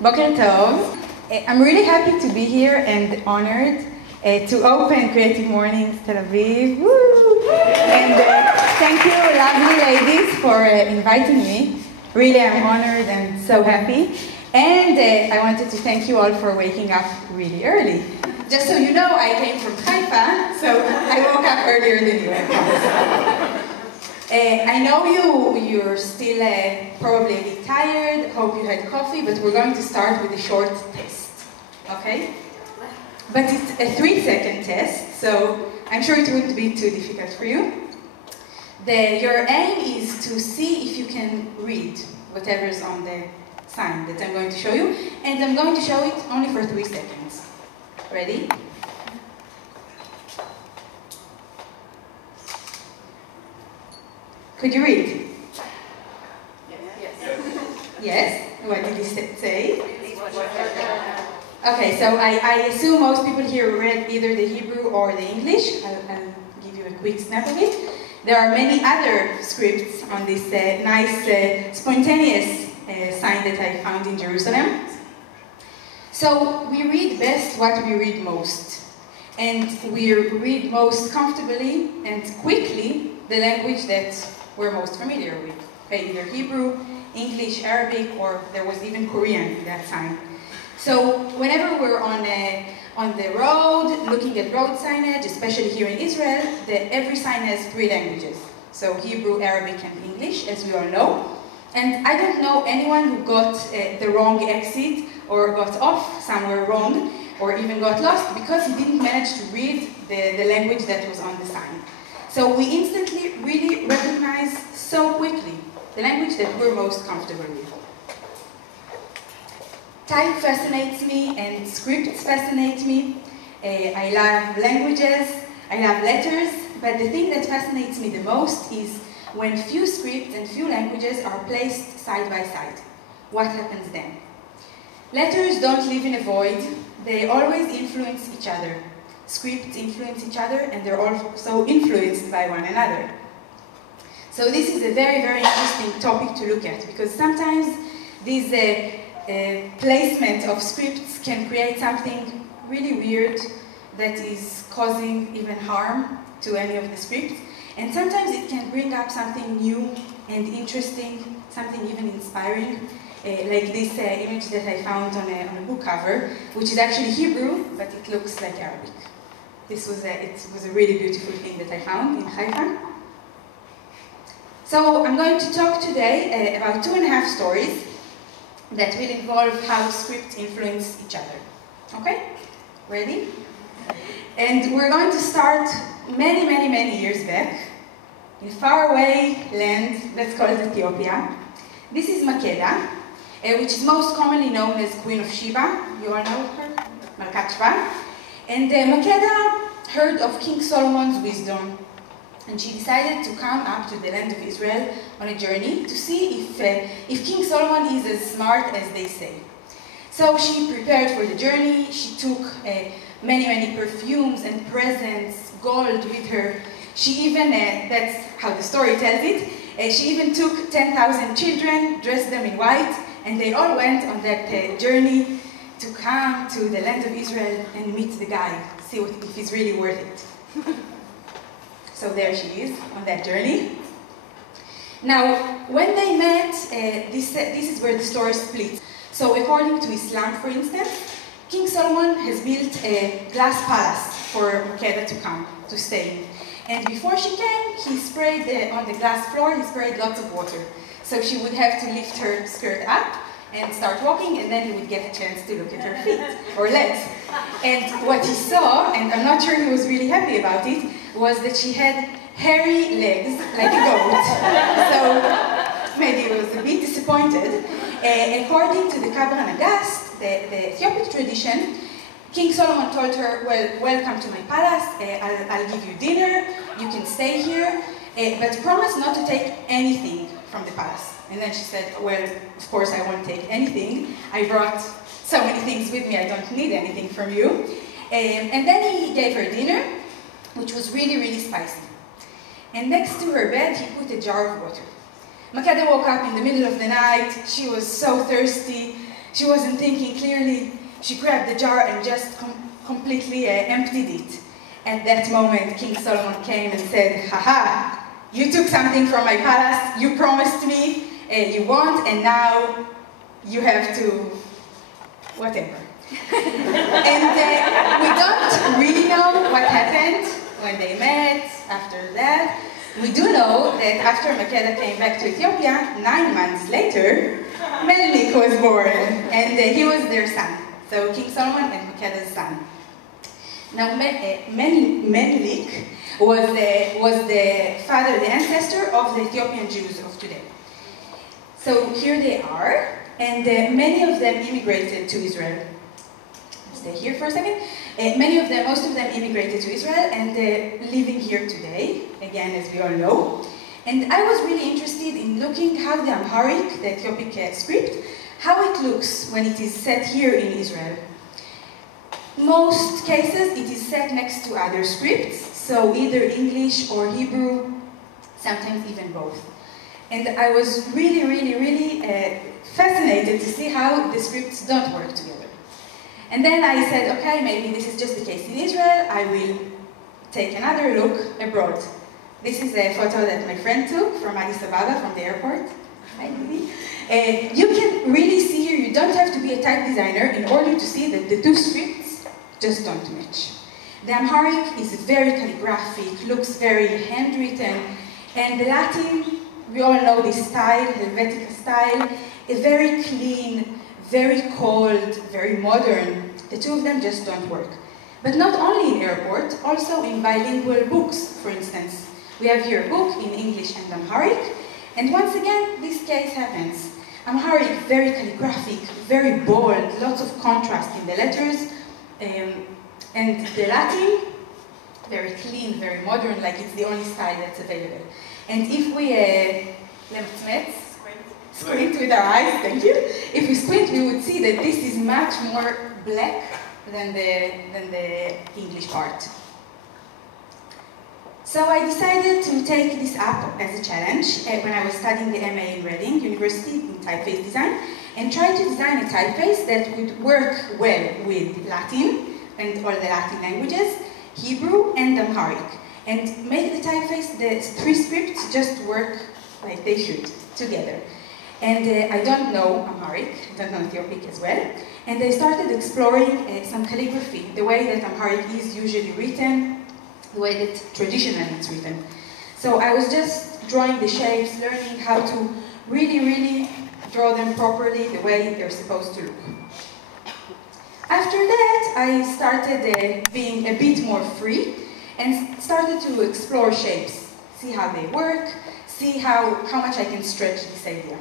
Boker Tov. I'm really happy to be here and honored to open Creative Mornings Tel Aviv. Woo! And thank you, lovely ladies, for inviting me. Really, I'm honored and so happy. And I wanted to thank you all for waking up really early. Just so you know, I came from Haifa, so I woke up earlier than you. I know you're still probably a bit tired, hope you had coffee, but we're going to start with a short test, okay? But it's a 3-second test, so I'm sure it wouldn't be too difficult for you. Your aim is to see if you can read whatever's on the sign that I'm going to show you, and I'm going to show it only for 3 seconds. Ready? Could you read? Yes. Yes? What did he say? Okay, so I assume most people here read either the Hebrew or the English. I'll give you a quick snap of it. There are many other scripts on this nice, spontaneous sign that I found in Jerusalem. So we read best what we read most. And we read most comfortably and quickly the language that we're most familiar with. Okay, either Hebrew, English, Arabic, or there was even Korean in that sign. So whenever we're on the road, looking at road signage, especially here in Israel, every sign has 3 languages. So Hebrew, Arabic, and English, as we all know. And I don't know anyone who got the wrong exit or got off somewhere wrong or even got lost because he didn't manage to read the language that was on the sign. So we instantly really recognize so quickly the language that we're most comfortable with. Type fascinates me and scripts fascinate me. I love languages, I love letters, but the thing that fascinates me the most is when few scripts and few languages are placed side by side. What happens then? Letters don't live in a void, they always influence each other. Scripts influence each other and they're also influenced by one another. So this is a very, very interesting topic to look at because sometimes these placement of scripts can create something really weird that is causing even harm to any of the scripts. And sometimes it can bring up something new and interesting, something even inspiring, like this image that I found on a book cover, which is actually Hebrew, but it looks like Arabic. It was a really beautiful thing that I found in Haifa. So I'm going to talk today about 2.5 stories that will involve how scripts influence each other. Okay? Ready? And we're going to start many, many, many years back in faraway land that's called Ethiopia. This is Makeda, which is most commonly known as Queen of Sheba. You all know her? Malkat Sheba. And Makeda heard of King Solomon's wisdom, and she decided to come up to the land of Israel on a journey to see if King Solomon is as smart as they say. So she prepared for the journey. She took many, many perfumes and presents, gold with her. She even, that's how the story tells it, she even took 10,000 children, dressed them in white, and they all went on that journey to come to the land of Israel and meet the guy, see if he's really worth it. So there she is on that journey. Now, when they met, this is where the story splits. So according to Islam, for instance, King Solomon has built a glass palace for Makeda to come, to stay in. And before she came, he sprayed on the glass floor, he sprayed lots of water. So she would have to lift her skirt up and start walking, and then he would get a chance to look at her feet or legs. And what he saw, and I'm not sure he was really happy about it, was that she had hairy legs like a goat. So maybe he was a bit disappointed. According to the Kabra Nagast, the Ethiopic tradition, King Solomon told her, well, welcome to my palace, I'll give you dinner, you can stay here, but promise not to take anything from the palace. And then she said, well, of course I won't take anything. I brought so many things with me, I don't need anything from you. And then he gave her dinner, which was really, really spicy. And next to her bed, he put a jar of water. Makeda woke up in the middle of the night. She was so thirsty. She wasn't thinking clearly. She grabbed the jar and just completely emptied it. At that moment, King Solomon came and said, haha, you took something from my palace, you promised me, you won't, and now you have to, whatever. And we don't really know what happened when they met after that. We do know that after Makeda came back to Ethiopia, 9 months later, Menelik was born, and he was their son. So King Solomon and Makeda's son. Now Menelik was the father, the ancestor of the Ethiopian Jews of today. So here they are, and many of them immigrated to Israel. Stay here for a second. Most of them immigrated to Israel and living here today, again, as we all know. And I was really interested in looking how the Amharic, the Ethiopic script, how it looks when it is set here in Israel. Most cases, it is set next to other scripts, so either English or Hebrew, sometimes even both. And I was really, really, really fascinated to see how the scripts don't work together. And then I said, okay, maybe this is just the case in Israel. I will take another look abroad. This is a photo that my friend took from Addis Ababa, from the airport. Hi, Lily. You can really see here, you don't have to be a type designer in order to see that the two scripts just don't match. The Amharic is very calligraphic, looks very handwritten, and the Latin, we all know this style, Helvetica style, is very clean, very cold, very modern. The two of them just don't work. But not only in airport, also in bilingual books, for instance. We have here a book in English and Amharic, and once again, this case happens. Amharic, very calligraphic, very bold, lots of contrast in the letters, and the Latin, very clean, very modern, like it's the only style that's available. And if we squint with our eyes, thank you. If we squint, we would see that this is much more black than the English part. So I decided to take this up as a challenge when I was studying the MA in Reading University in typeface design, and try to design a typeface that would work well with Latin and all the Latin languages, Hebrew and Amharic, and make the typeface, the three scripts, just work like they should together. And I don't know Amharic, I don't know Ethiopic as well, and I started exploring some calligraphy, the way that Amharic is usually written, the way that traditionally it's written. So I was just drawing the shapes, learning how to really, really draw them properly, the way they're supposed to look. After that, I started being a bit more free and started to explore shapes, see how they work, see how much I can stretch this idea.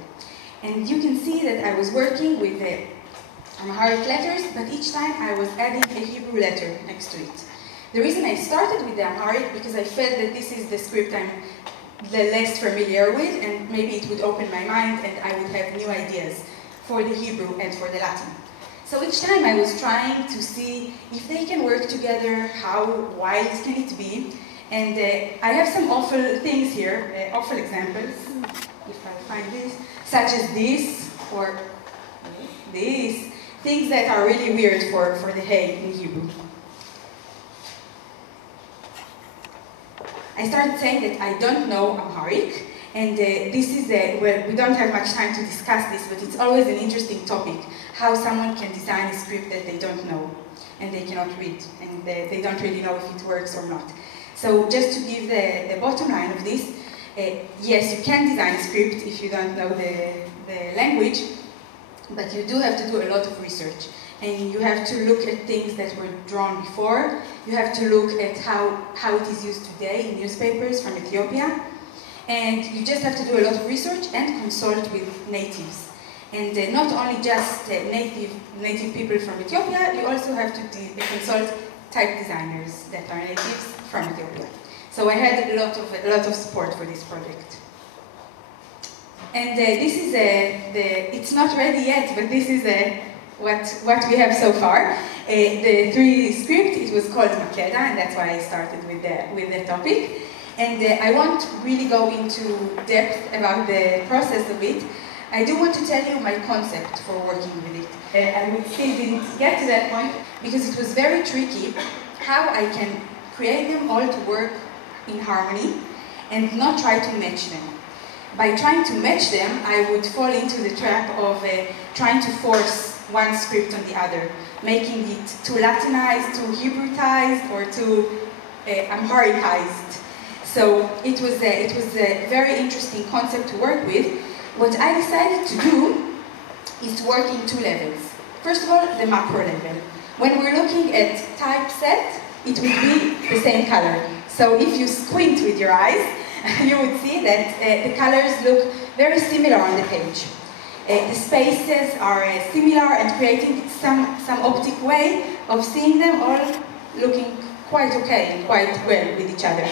And you can see that I was working with the Amharic letters, but each time I was adding a Hebrew letter next to it. The reason I started with the Amharic, because I felt that this is the script I'm the less familiar with, and maybe it would open my mind and I would have new ideas for the Hebrew and for the Latin. So each time I was trying to see if they can work together, how wide can it be, and I have some awful things here, awful examples, if I find this, such as this, or this, things that are really weird for the hey in Hebrew. I started saying that I don't know Amharic, and this is well, we don't have much time to discuss this, but it's always an interesting topic, how someone can design a script that they don't know, and they cannot read, and they don't really know if it works or not. So just to give the bottom line of this, yes, you can design a script if you don't know the language, but you do have to do a lot of research. And you have to look at things that were drawn before. You have to look at how it is used today in newspapers from Ethiopia. And you just have to do a lot of research and consult with natives. And not only just native people from Ethiopia, you also have to consult type designers that are natives from Ethiopia. So I had a lot of support for this project. And this is it's not ready yet, but this is what we have so far. The 3D script, it was called Makeda, and that's why I started with the topic. And I won't really go into depth about the process of it. I do want to tell you my concept for working with it. And we still didn't get to that point because it was very tricky how I can create them all to work in harmony and not try to match them. By trying to match them, I would fall into the trap of trying to force one script on the other, making it too Latinized, too Hebrewized, or too Amharicized. So it was a very interesting concept to work with. What I decided to do is to work in 2 levels. First of all, the macro level. When we're looking at typeset, it would be the same color. So if you squint with your eyes, you would see that the colors look very similar on the page. The spaces are similar and creating some optic way of seeing them all looking quite okay and quite well with each other.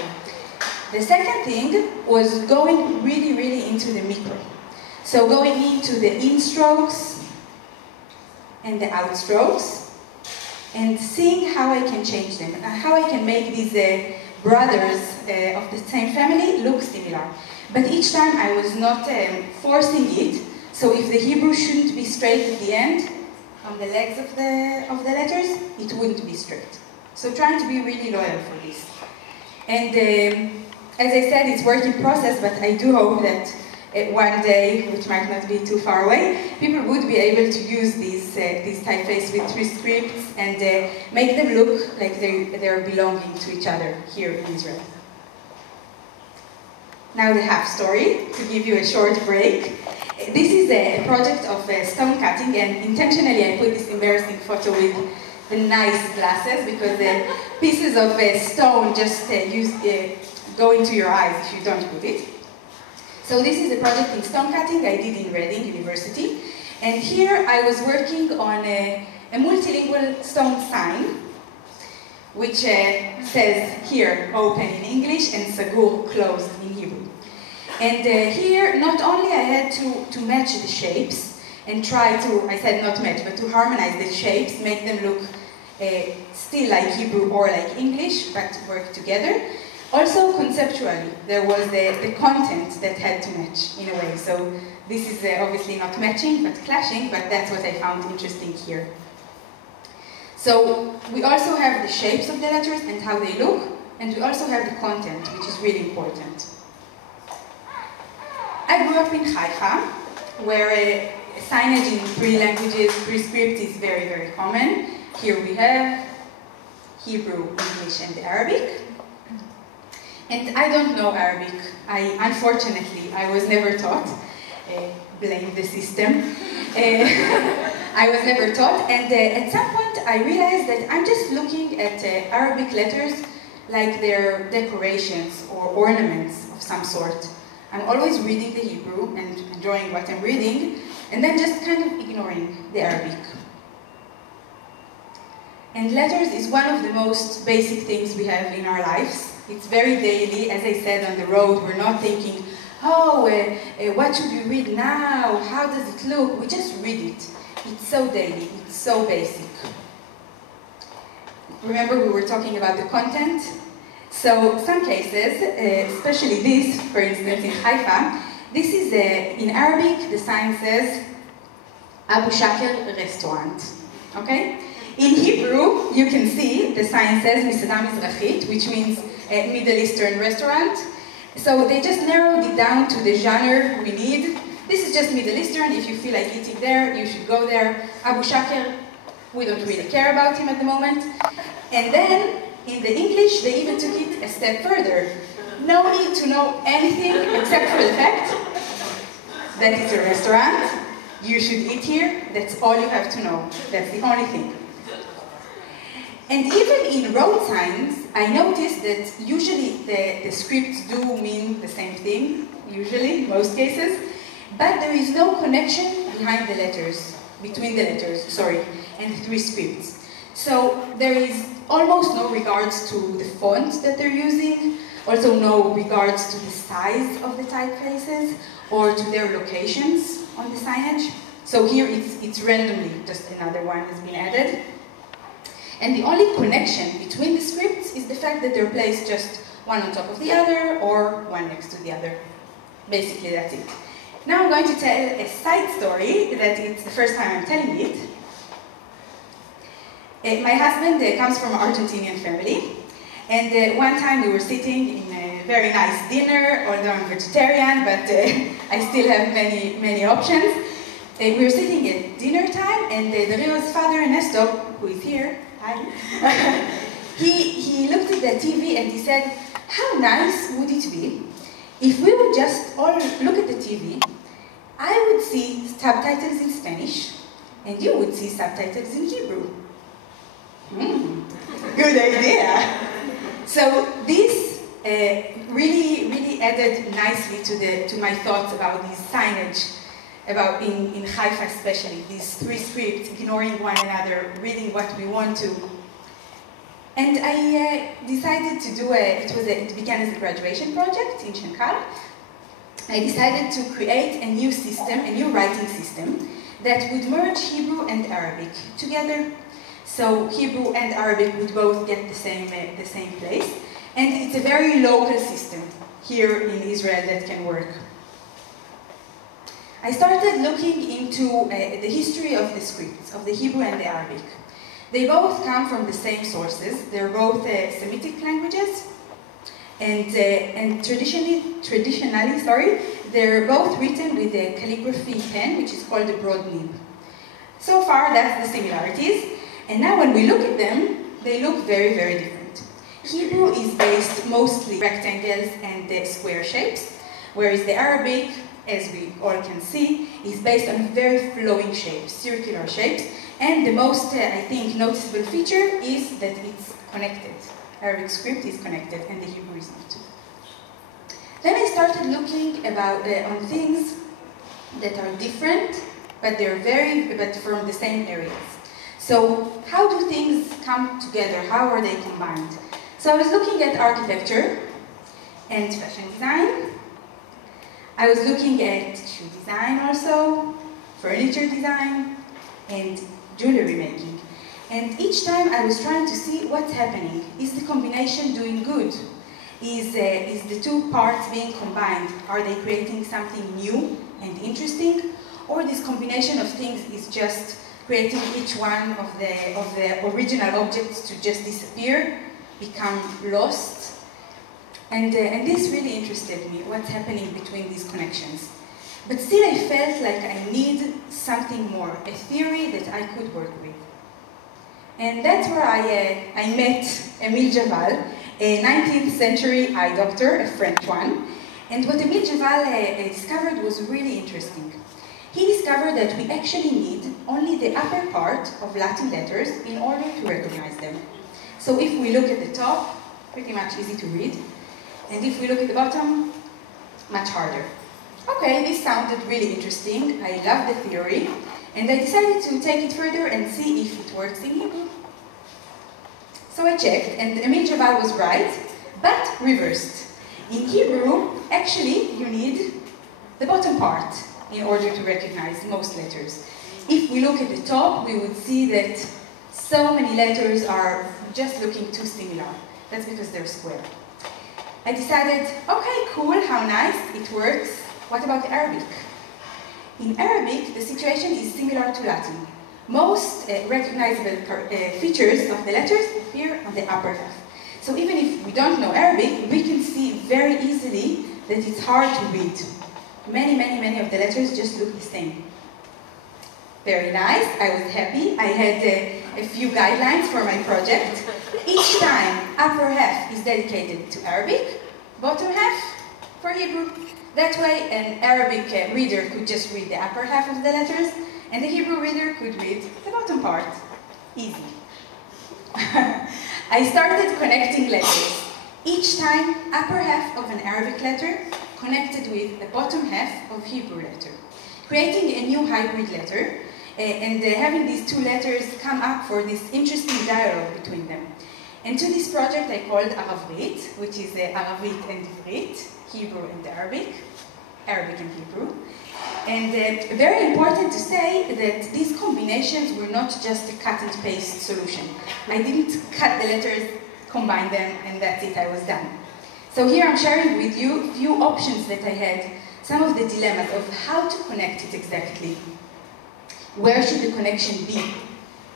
The second thing was going really into the micro. So going into the in-strokes and the out-strokes and seeing how I can change them, how I can make these brothers of the same family look similar. But each time I was not forcing it, so if the Hebrew shouldn't be straight at the end, on the legs of the letters, it wouldn't be straight. So trying to be really loyal for this. And as I said, it's a work in process, but I do hope that one day, which might not be too far away, people would be able to use these typeface with 3 scripts and make them look like they're belonging to each other here in Israel. Now the half story, to give you a short break. This is a project of stone cutting, and intentionally I put this embarrassing photo with the nice glasses because the pieces of stone just go into your eyes if you don't put it. So this is a project in stone cutting I did in Reading University, and here I was working on a multilingual stone sign, which says here open in English and sagur closed in Hebrew. And here not only I had to match the shapes and try to, I said not match, but to harmonize the shapes, make them look still like Hebrew or like English, but work together. Also, conceptually, there was the content that had to match in a way. So this is obviously not matching, but clashing, but that's what I found interesting here. So we also have the shapes of the letters and how they look, and we also have the content, which is really important. I grew up in Haifa, where signage in 3 languages, 3 scripts is very common. Here we have Hebrew, English, and Arabic. And I don't know Arabic. Unfortunately, I was never taught. Blame the system. I was never taught, and at some point I realized that I'm just looking at Arabic letters like they're decorations or ornaments of some sort. I'm always reading the Hebrew and enjoying what I'm reading, and then just kind of ignoring the Arabic. And letters is one of the most basic things we have in our lives. It's very daily. As I said, on the road, we're not thinking, oh, what should we read now? How does it look? We just read it. It's so daily. It's so basic. Remember, we were talking about the content? So, some cases, especially this, for instance, in Haifa, this is, in Arabic, the sign says, Abu Shaker restaurant. Okay? In Hebrew, you can see the sign says Misada Mizrachit, which means a Middle Eastern restaurant. So they just narrowed it down to the genre we need. This is just Middle Eastern. If you feel like eating there, you should go there. Abu Shaker, we don't really care about him at the moment. And then, in the English, they even took it a step further. No need to know anything except for the fact that it's a restaurant. You should eat here. That's all you have to know. That's the only thing. And even in road signs, I noticed that usually the scripts do mean the same thing, usually, most cases, but there is no connection behind the letters, between the letters, sorry, and the three scripts. So there is almost no regards to the font that they're using, also no regards to the size of the typefaces or to their locations on the signage. So here it's randomly, just another one has been added. And the only connection between the scripts is the fact that they're placed just one on top of the other or one next to the other. Basically, that's it. Now I'm going to tell a side story that it's the first time I'm telling it. My husband comes from an Argentinian family, and one time we were sitting in a very nice dinner, although I'm vegetarian, but I still have many options. We were sitting at dinner time, and Dariro's father, Ernesto, who is here, hi, he looked at the TV and he said, "How nice would it be if we would just all look at the TV, I would see subtitles in Spanish, and you would see subtitles in Hebrew." Good idea. So this really added nicely to my thoughts about this signage, about in Haifa especially, these three scripts, ignoring one another, reading what we want to. And I decided to do it began as a graduation project in Shankar. I decided to create a new system, a new writing system, that would merge Hebrew and Arabic together. So Hebrew and Arabic would both get the same place. And it's a very local system here in Israel that can work. I started looking into the history of the scripts, of the Hebrew and the Arabic. They both come from the same sources. They're both Semitic languages. And traditionally, they're both written with a calligraphy pen, which is called a broad nib. So far, that's the similarities. And now when we look at them, they look very, very different. Hebrew is based mostly rectangles and square shapes, whereas the Arabic, as we all can see, is based on very flowing shapes, circular shapes. And the most, I think, noticeable feature is that it's connected. Arabic script is connected and the Hebrew is not. Then I started looking on things that are different, but but from the same areas. So how do things come together? How are they combined? So I was looking at architecture and fashion design. I was looking at shoe design also, furniture design, and jewelry making. And each time I was trying to see what's happening. Is the combination doing good? Is the two parts being combined? Are they creating something new and interesting? Or this combination of things is just creating each one of the original objects to just disappear, become lost? And this really interested me, what's happening between these connections. But still I felt like I need something more, a theory that I could work with. And that's where I met Émile Javal, a 19th century eye doctor, a French one. And what Émile Javal discovered was really interesting. He discovered that we actually need only the upper part of Latin letters in order to recognize them. So if we look at the top, pretty much easy to read. And if we look at the bottom, much harder. Okay, this sounded really interesting. I love the theory. And I decided to take it further and see if it works in Hebrew. So I checked, and Émile Javal was right, but reversed. In Hebrew, actually, you need the bottom part in order to recognize most letters. If we look at the top, we would see that so many letters are just looking too similar. That's because they're square. I decided, okay, cool, how nice, it works. What about Arabic? In Arabic, the situation is similar to Latin. Most recognizable features of the letters appear on the upper half. So even if we don't know Arabic, we can see very easily that it's hard to read. Many of the letters just look the same. Very nice, I was happy. I had a few guidelines for my project. Each time, upper half is dedicated to Arabic, bottom half for Hebrew. That way, an Arabic reader could just read the upper half of the letters, and the Hebrew reader could read the bottom part. Easy. I started connecting letters. Each time, upper half of an Arabic letter connected with the bottom half of Hebrew letter. creating a new hybrid letter, and having these two letters come up for this interesting dialogue between them. And to this project I called Aravrit, which is Aravit and Ivrit, Hebrew and Arabic and Hebrew. And very important to say that these combinations were not just a cut and paste solution. I didn't cut the letters, combine them, and that's it, I was done. So here I'm sharing with you a few options that I had, some of the dilemmas of how to connect it exactly. Where should the connection be?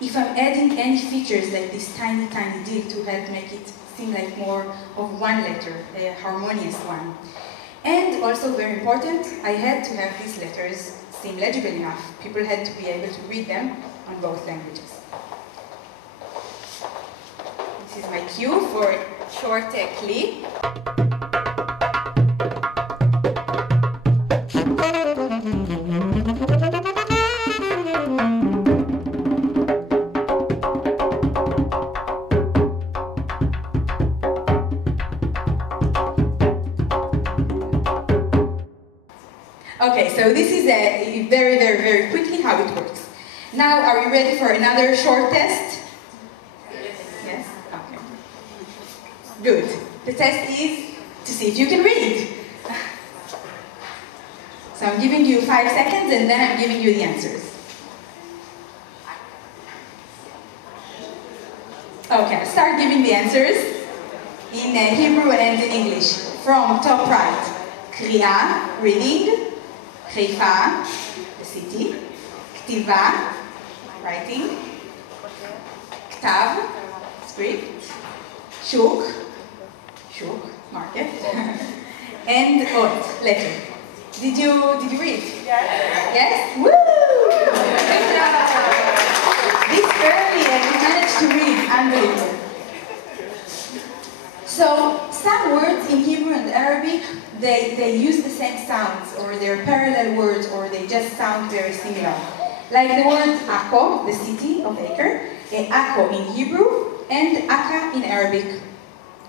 If I'm adding any features like this tiny deal to help make it seem like more of one letter, a harmonious one. And also very important, I had to have these letters seem legible enough. People had to be able to read them on both languages. This is my cue for a short clip. Okay, so this is very quickly how it works. Now, are you ready for another short test? Yes? Okay. Good. The test is to see if you can read. So I'm giving you 5 seconds and then I'm giving you the answers. Okay, I'll start giving the answers in Hebrew and in English. From top right, Kriya, reading. Haifa, the city. Ktiva, writing. Ktav, script. Shuk, market. And Ot, letter. Did you read? Yes. Yes? Woo! Good job! This early and you managed to read. Unbelievable. So, some words in Hebrew and Arabic, they use the same sounds, or they're parallel words, or they just sound very similar. Like the word Akko, the city of acre, Akko in Hebrew, and Akka in Arabic.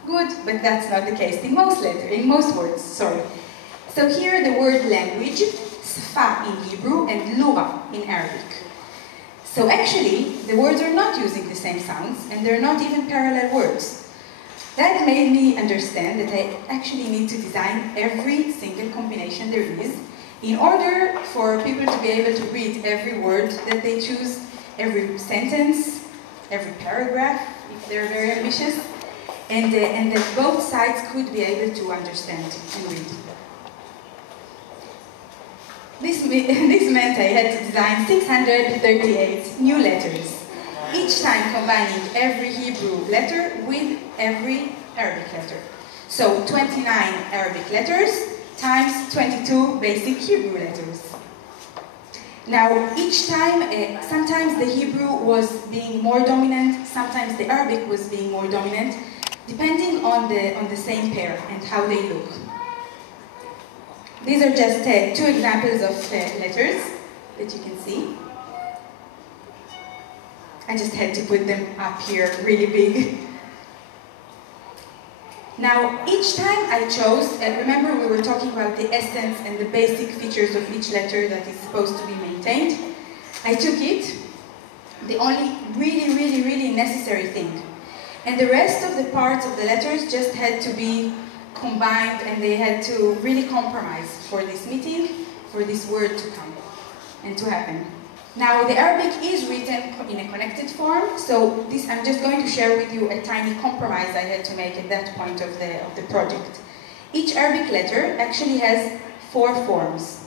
Good, but that's not the case in most words, sorry. So here the word language, Sfa in Hebrew, and Lura in Arabic. So actually, the words are not using the same sounds, and they're not even parallel words. That made me understand that I actually need to design every single combination there is in order for people to be able to read every word that they choose, every sentence, every paragraph, if they're very ambitious, and that both sides could be able to understand and read. This meant I had to design 638 new letters, each time combining every Hebrew letter with every Arabic letter. So 29 Arabic letters times 22 basic Hebrew letters. Now each time, sometimes the Hebrew was being more dominant, sometimes the Arabic was being more dominant, depending on the same pair and how they look. These are just 2 examples of letters that you can see. I just had to put them up here really big. Now, each time I chose, remember we were talking about the essence and the basic features of each letter that is supposed to be maintained. I took it, the only really necessary thing. And the rest of the parts of the letters just had to be combined, and they had to really compromise for this meeting, for this word to come and to happen. Now, the Arabic is written in a connected form, so I'm just going to share with you a tiny compromise I had to make at that point of the project. Each Arabic letter actually has 4 forms.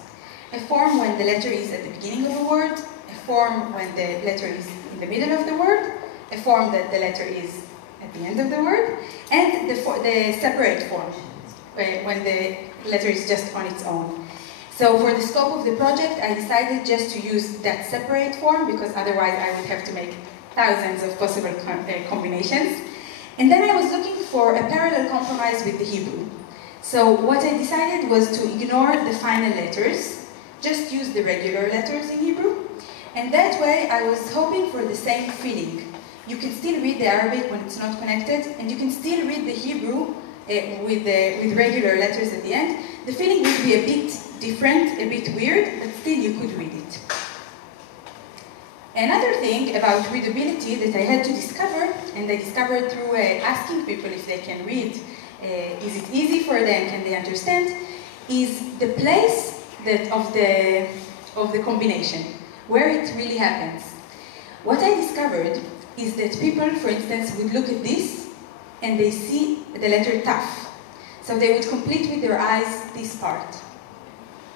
A form when the letter is at the beginning of a word, a form when the letter is in the middle of the word, a form that the letter is at the end of the word, and the separate form, when the letter is just on its own. So for the scope of the project, I decided just to use that separate form, because otherwise I would have to make thousands of possible combinations. And then I was looking for a parallel compromise with the Hebrew. So what I decided was to ignore the final letters, just use the regular letters in Hebrew, and that way I was hoping for the same feeling. You can still read the Arabic when it's not connected, and you can still read the Hebrew with regular letters at the end. the feeling would be a bit different, a bit weird, but still you could read it. Another thing about readability that I had to discover, and I discovered through asking people if they can read, is it easy for them, can they understand, is the place of the combination, where it really happens. What I discovered is that people, for instance, would look at this and they see the letter tough. So they would complete with their eyes this part.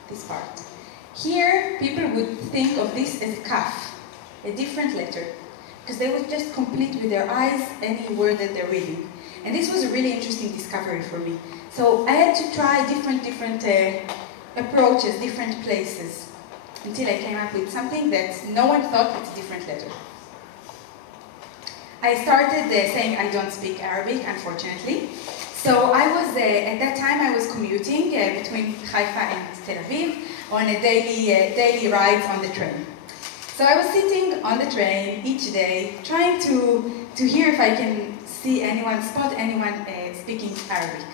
This part. Here, people would think of this as a kaf, a different letter, because they would just complete with their eyes any word that they're reading. And this was a really interesting discovery for me. So I had to try different approaches, different places, until I came up with something that no one thought it's a different letter. I started saying I don't speak Arabic, unfortunately. So I was, at that time I was commuting between Haifa and Tel Aviv on a daily rides on the train. So I was sitting on the train each day, trying to hear if I can spot anyone speaking Arabic.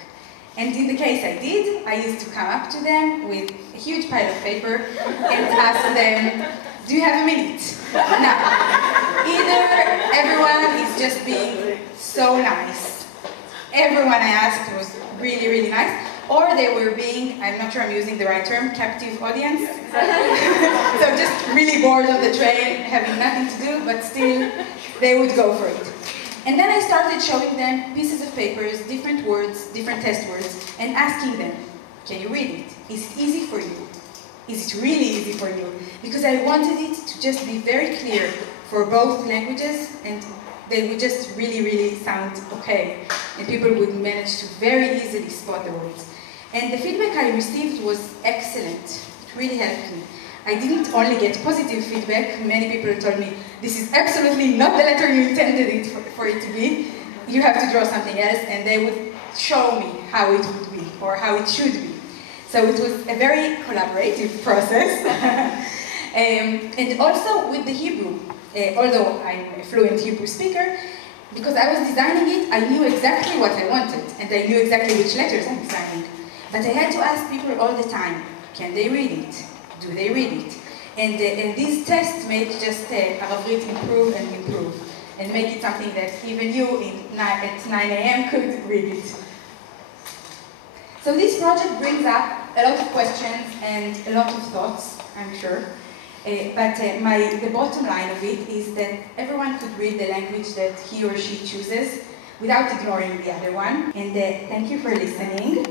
And in the case I did, I used to come up to them with a huge pile of paper and ask them, do you have a minute? Now, either everyone is just being so nice. Everyone I asked was really, really nice. Or they were being, I'm not sure I'm using the right term, captive audience. So just really bored of the train, having nothing to do, but still they would go for it. And then I started showing them pieces of papers, different words, different test words, and asking them, can you read it? Is it easy for you? Is it really easy for you? Because I wanted it to just be very clear for both languages, and they would just really, really sound okay. And people would manage to very easily spot the words. And the feedback I received was excellent. It really helped me. I didn't only get positive feedback. Many people told me, this is absolutely not the letter you intended it for it to be. You have to draw something else. And they would show me how it would be, or how it should be. So it was a very collaborative process. And also with the Hebrew. Although I'm a fluent Hebrew speaker, because I was designing it, I knew exactly what I wanted, and I knew exactly which letters I'm designing. But I had to ask people all the time, can they read it? Do they read it? And these tests made just Aravrit improve and improve, and make it something that even you at 9 a.m. could read it. So this project brings up a lot of questions and a lot of thoughts, I'm sure. But the bottom line of it is that everyone could read the language that he or she chooses without ignoring the other one. And thank you for listening.